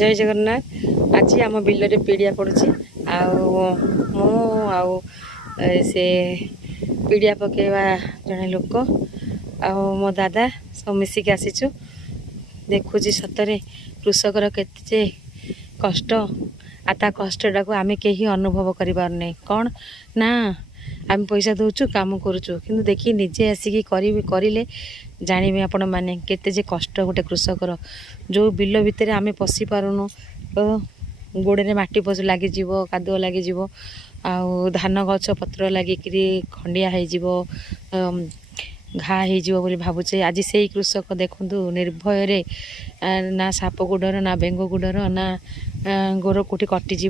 जय जगन्नाथ। आज आम बिल पीड़िया पड़ू से पीड़िया पकेवा जड़े लोक मो दादा सब मिसिक आसीचु देखुची सतरे कृषकर केते कष्ट आता कष्टा को आम कहीं अनुभव कर कौन ना आम पैसा दौचु काम करुचु कि देखी निजे आसिकी करें जानवे आपण मैंने केते कष्ट गोटे कृषकर जो बिल भितर आम पशि पारुनु गोड़े माटी पशु लगे कादुआ लगे धान गछ पत्र लगिक खंडिया हो घा हो भावुचे आज से कृषक देखु निर्भय ना साप को डर ना बेंग को डर ना गोर कौटी कटिज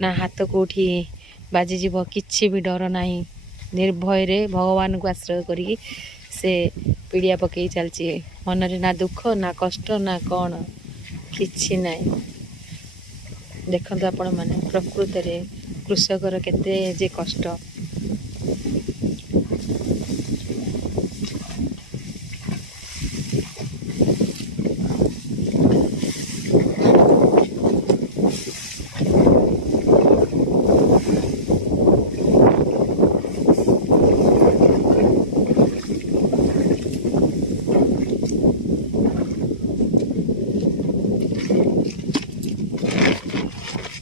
ना हाथ कौटी बाजिज किसी भी डर ना निर्भय भगवान को आश्रय करी से पीड़िया पकई चलती मनरे ना दुख ना कष्ट ना कौन किछि ना देखते आपण मैंने प्रकृत रे कृषकर केते जे कष्ट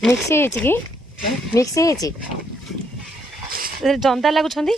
मिक्स कि मिक्स जंदा लगुंट